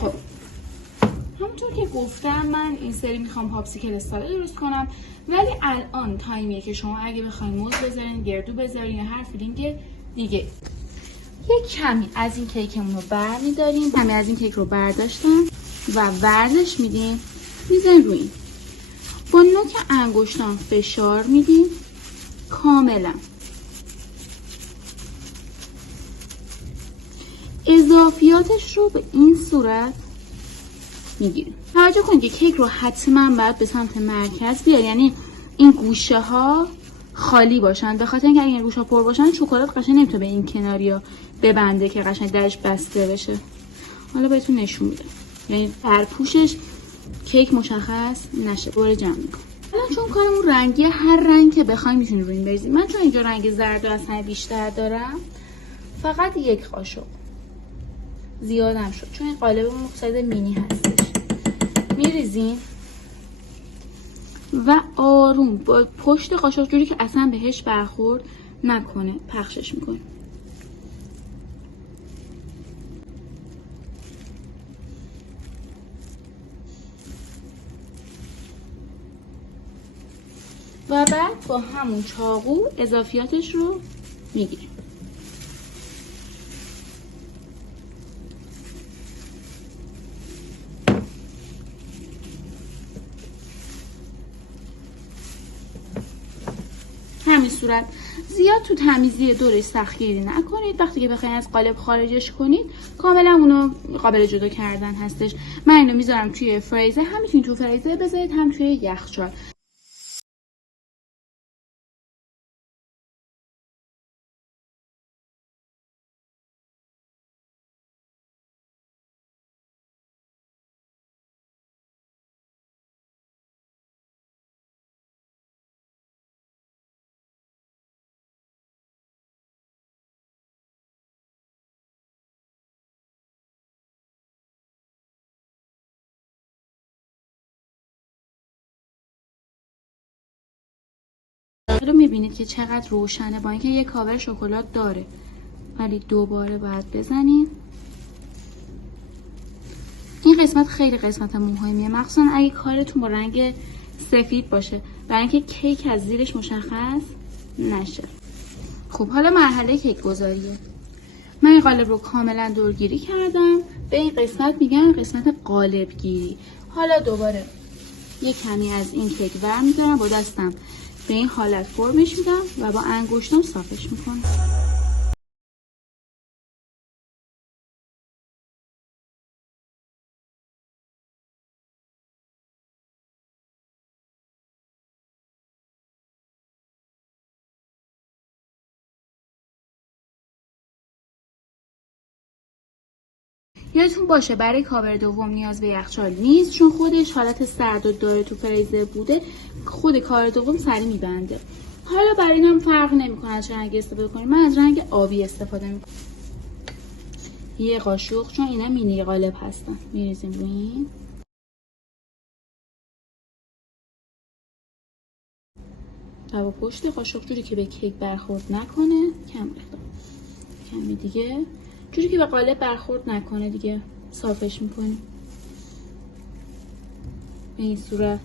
خب همونطور که گفتم من این سری میخوام پاپسیکل ساده درست کنم، ولی الان تایمیه که شما اگه بخواید موز بذارین، گردو بذارین یا هر فیلینگ دیگه. یک کمی از این کیکمون رو برمیداریم. کمی از این کیک رو برداشتم و ورزش میدیم، میذاریم روی این. با نوک انگشتان فشار میدیم کاملا. اضافیاتش رو به این صورت میگیریم. توجه کنید که کیک رو حتما باید به سمت مرکز بیاد، یعنی این گوشه ها خالی باشن، به خاطر اینکه اگه این گوشه ها پر باشن شکلات قشنگ نمیتونه به این کناریا ببنده که قشنگ درش بسته بشه. حالا بهتون نشون میدم، یعنی پرپوشش کیک مشخص نشه. دوباره جمع میکنم. الان چون کارمون رنگی، هر رنگ که بخواید میتونید روی این بریزید. من چون اینجا رنگ زرد و از همه بیشتر دارم فقط یک قاشق، زیادم شد چون این قالبمون سایز مینی هستش. میریزیم و آروم با پشت قاشق جوری که اصلا بهش برخورد نکنه پخشش میکنیم. و بعد با همون چاقو اضافیاتش رو میگیریم. همین صورت. زیاد تو تمیزی دورش سختگیری نکنید. وقتی که بخواید از قالب خارجش کنید کاملا اونو قابل جدا کردن هستش. من اینو میذارم توی فریزر، هم میتونید تو فریزر بذارید هم توی یخچال. رو میبینید که چقدر روشنه، با اینکه یه کاور شکلات داره ولی دوباره باید بزنید. این قسمت خیلی قسمت مهمیه، مخصوصا اگه کارتون با رنگ سفید باشه، برای اینکه کیک از زیرش مشخص نشه. خب حالا مرحله کیک گذاریه. من این قالب رو کاملا دورگیری کردم. به این قسمت میگن قسمت قالب گیری. حالا دوباره یه کمی از این کیک برمی‌دارم، با دستم به این حالت فرمش میدم و با انگشتم صافش میکنم. یادتون باشه برای کاور دوم نیاز به یخچال نیست، چون خودش حالت سرد و داره تو فریزر بوده، خود کاور دوم سریع میبنده. حالا برای اینم فرق نمیکنه از چه رنگی استفاده کنید. من از رنگ آبی استفاده میکنم. یه قاشق، چون اینا مینی قالب هستن، میریزیم روی این. و با پشت قاشق جوری که به کیک برخورد نکنه کمی دیگه، جوری که به قالب برخورد نکنه دیگه صافش میکنیم به این صورت.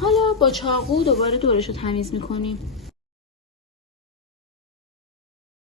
حالا با چاقو دوباره دورش رو تمیز میکنیم.